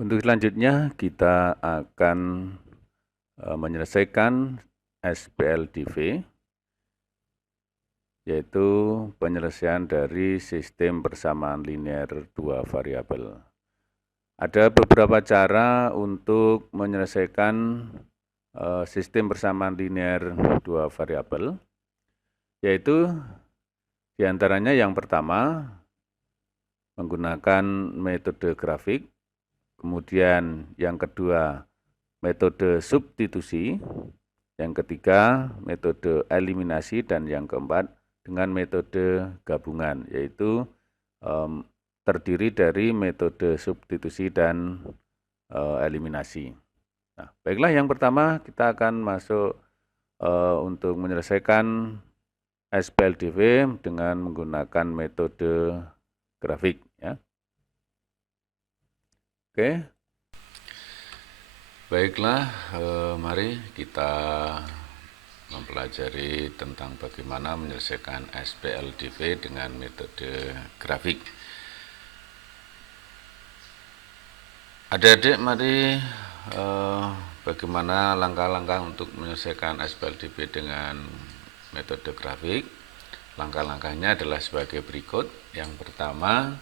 Untuk selanjutnya kita akan menyelesaikan SPLDV, yaitu penyelesaian dari sistem persamaan linear dua variabel. Ada beberapa cara untuk menyelesaikan sistem persamaan linear dua variabel, yaitu diantaranya yang pertama menggunakan metode grafik, kemudian yang kedua metode substitusi, yang ketiga metode eliminasi, dan yang keempat dengan metode gabungan, yaitu terdiri dari metode substitusi dan eliminasi. Nah, baiklah, yang pertama kita akan masuk untuk menyelesaikan SPLDV dengan menggunakan metode grafik. Ya. Oke, baiklah, mari kita mempelajari tentang bagaimana menyelesaikan SPLDV dengan metode grafik. Adik-adik, mari bagaimana langkah-langkah untuk menyelesaikan SPLDV dengan metode grafik. Langkah-langkahnya adalah sebagai berikut. Yang pertama,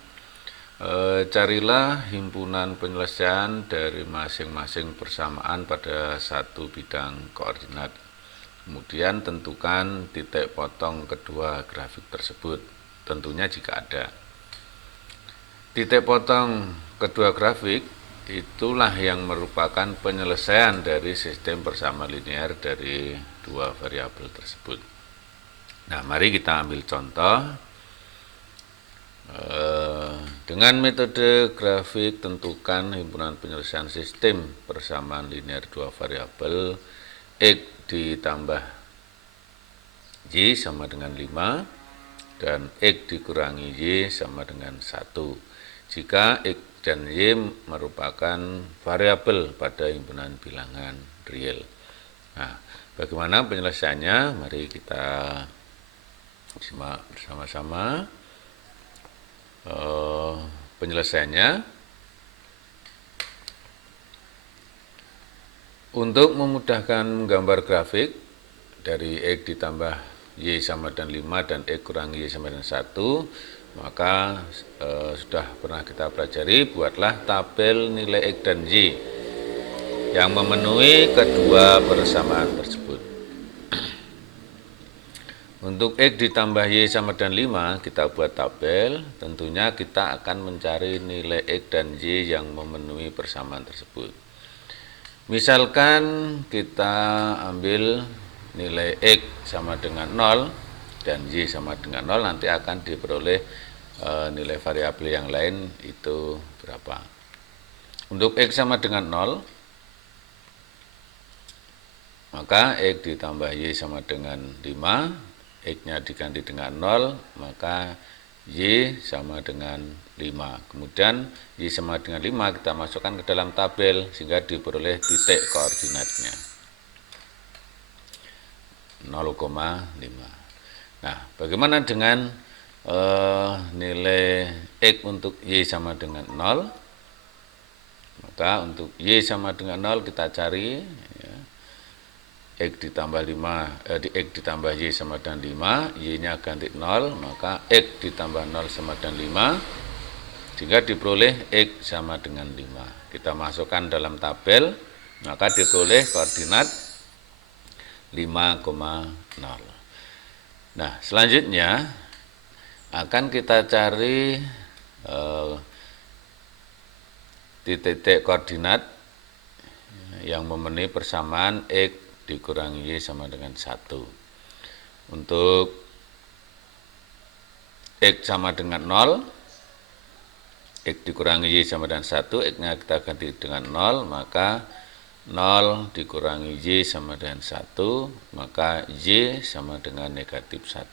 carilah himpunan penyelesaian dari masing-masing persamaan pada satu bidang koordinat. Kemudian tentukan titik potong kedua grafik tersebut, tentunya jika ada. Titik potong kedua grafik itulah yang merupakan penyelesaian dari sistem persamaan linear dari dua variabel tersebut. Nah, mari kita ambil contoh. Dengan metode grafik, tentukan himpunan penyelesaian sistem persamaan linear dua variabel X ditambah Y sama dengan 5 dan X dikurangi Y sama dengan 1 jika X dan Y merupakan variabel pada himpunan bilangan real. Nah, bagaimana penyelesaiannya? Mari kita simak bersama-sama. Penyelesaiannya, untuk memudahkan menggambar grafik dari X ditambah Y sama dengan 5 dan X kurang Y sama dengan 1, maka sudah pernah kita pelajari, buatlah tabel nilai X dan Y yang memenuhi kedua persamaan tersebut. Untuk X ditambah Y sama dengan 5, kita buat tabel, tentunya kita akan mencari nilai X dan Y yang memenuhi persamaan tersebut. Misalkan kita ambil nilai X sama dengan 0 dan Y sama dengan 0, nanti akan diperoleh nilai variabel yang lain itu berapa. Untuk X sama dengan 0, maka X ditambah Y sama dengan 5, X-nya diganti dengan 0, maka Y sama dengan 5. Kemudian Y sama dengan 5 kita masukkan ke dalam tabel sehingga diperoleh titik koordinatnya 0,5. Nah, bagaimana dengan nilai X untuk Y sama dengan 0? Maka untuk Y sama dengan 0 kita cari, ya, X ditambah 5, X ditambah Y sama dengan 5, Y-nya ganti 0, maka X ditambah 0 sama dengan 5, sehingga diperoleh X sama dengan 5. Kita masukkan dalam tabel, maka diperoleh koordinat 5,0. Nah, selanjutnya akan kita cari titik koordinat yang memenuhi persamaan X dikurangi Y sama dengan 1. Untuk X sama dengan 0, X dikurangi Y sama dengan 1, X-nya kita ganti dengan 0, maka 0 dikurangi Y sama dengan 1, maka Y sama dengan negatif 1.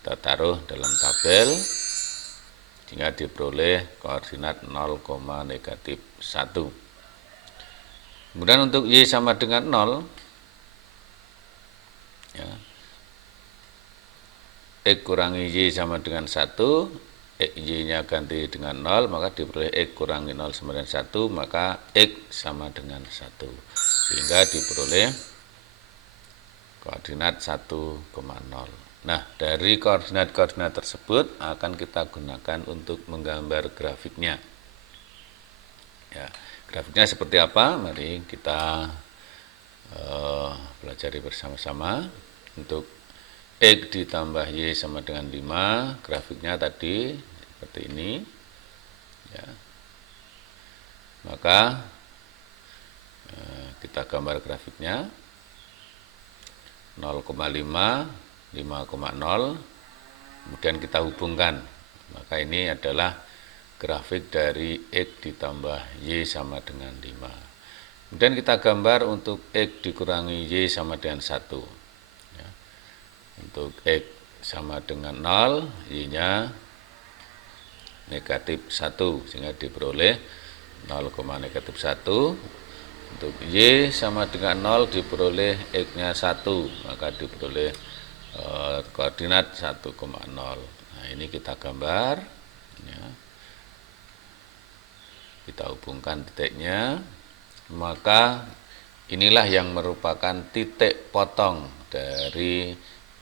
Kita taruh dalam tabel, sehingga diperoleh koordinat 0,-1. Kemudian untuk Y sama dengan 0, ya, X kurangi Y sama dengan 1, Y-nya ganti dengan 0, maka diperoleh X kurangi 0 sama dengan 1, maka X sama dengan 1. Sehingga diperoleh koordinat 1,0. Nah, dari koordinat-koordinat tersebut akan kita gunakan untuk menggambar grafiknya. Ya, grafiknya seperti apa? Mari kita pelajari bersama-sama. Untuk X ditambah Y sama dengan 5, grafiknya tadi seperti ini. Ya. Maka kita gambar grafiknya 0,5, 5,0, kemudian kita hubungkan. Maka ini adalah grafik dari X ditambah Y sama dengan 5. Kemudian kita gambar untuk X dikurangi Y sama dengan 1. Ya. Untuk X sama dengan 0, Y-nya negatif 1, sehingga diperoleh 0,-1. Untuk Y sama dengan 0 diperoleh X-nya 1, maka diperoleh koordinat 1,0. Nah, ini kita gambar. Ya. Kita hubungkan titiknya. Maka inilah yang merupakan titik potong dari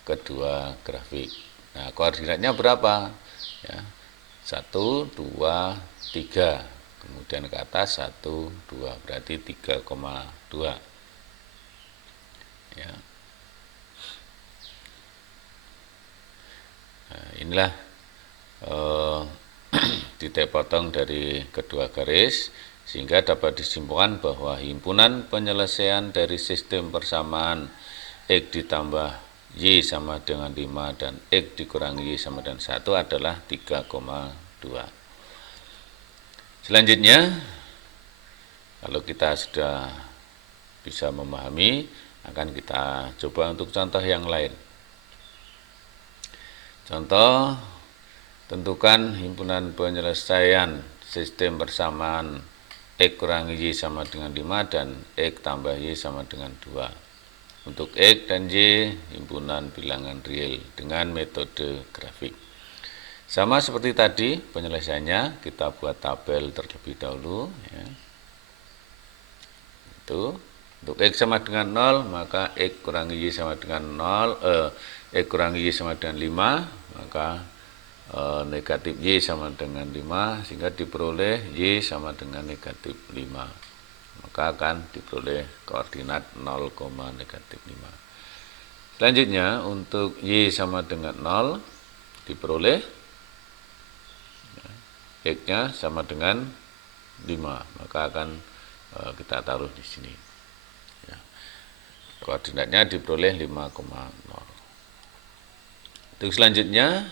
kedua grafik. Nah, koordinatnya berapa? Ya, 1, 2, 3. Kemudian ke atas 1, 2, berarti 3,2. Ya. Nah, inilah titik potong dari kedua garis, sehingga dapat disimpulkan bahwa himpunan penyelesaian dari sistem persamaan X ditambah Y sama dengan 5 dan X dikurangi Y sama dengan 1 adalah 3,2. Selanjutnya, kalau kita sudah bisa memahami, akan kita coba untuk contoh yang lain. Contoh, tentukan himpunan penyelesaian sistem persamaan X kurangi Y sama dengan 5 dan X tambah Y sama dengan 2. Untuk X dan Y, himpunan bilangan real dengan metode grafik. Sama seperti tadi, penyelesaiannya kita buat tabel terlebih dahulu. Ya. Itu. Untuk X sama dengan 0, maka X kurangi Y sama dengan 0, X kurangi Y sama dengan 5, maka negatif Y sama dengan 5, sehingga diperoleh Y sama dengan negatif 5. Maka akan diperoleh koordinat 0,-5. Selanjutnya, untuk Y sama dengan 0, diperoleh X-nya sama dengan 5. Maka akan kita taruh di sini. Ya. Koordinatnya diperoleh 5,0. Untuk selanjutnya,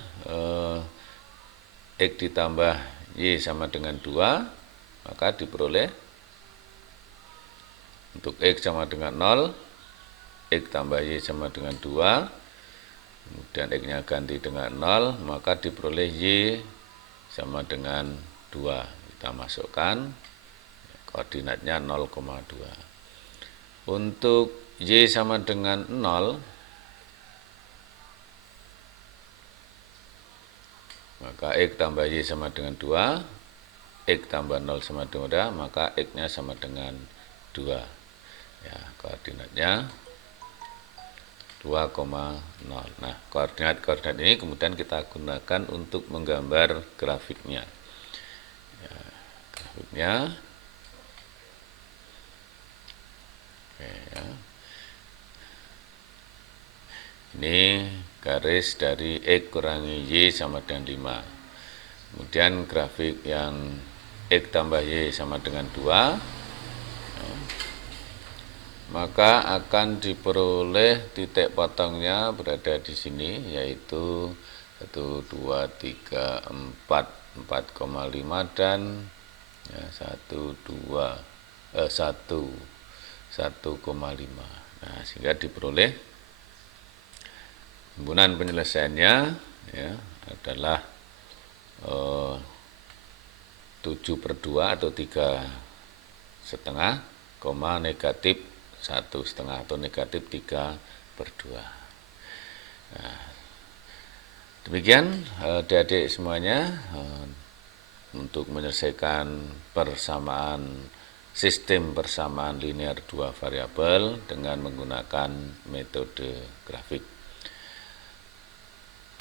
X ditambah Y sama dengan 2, maka diperoleh untuk X sama dengan 0, X tambah Y sama dengan 2, kemudian X-nya ganti dengan 0, maka diperoleh Y sama dengan 2. Kita masukkan, koordinatnya 0,2. Untuk Y sama dengan 0, maka X tambah Y sama dengan 2, X tambah 0 sama dengan 2, maka X-nya sama dengan 2. Ya, koordinatnya 2,0. Nah, koordinat-koordinat ini kemudian kita gunakan untuk menggambar grafiknya. Ya, grafiknya. Oke, ya. Ini garis dari X kurangi Y sama dengan 5. Kemudian grafik yang X tambah Y sama dengan 2, ya, maka akan diperoleh titik potongnya berada di sini, yaitu 1, 2, 3, 4, 4,5 dan ya, 1, 1,5. Nah, sehingga diperoleh himpunan penyelesaiannya ya, adalah 7/2 atau 3,5, negatif 1,5 atau negatif 3/2. Nah, Demikian adik-adik semuanya, untuk menyelesaikan sistem persamaan linear dua variabel dengan menggunakan metode grafik.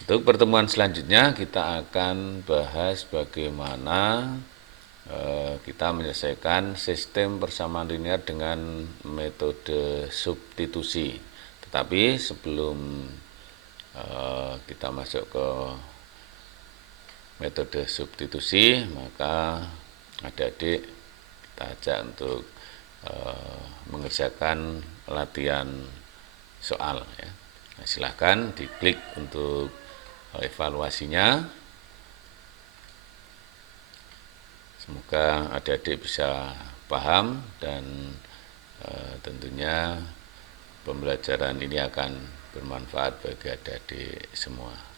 Untuk pertemuan selanjutnya kita akan bahas bagaimana kita menyelesaikan sistem persamaan linear dengan metode substitusi. Tetapi sebelum kita masuk ke metode substitusi, maka adik-adik kita ajak untuk mengerjakan latihan soal ya. Nah, silahkan diklik untuk evaluasinya. Semoga adik-adik bisa paham dan tentunya pembelajaran ini akan bermanfaat bagi adik-adik semua.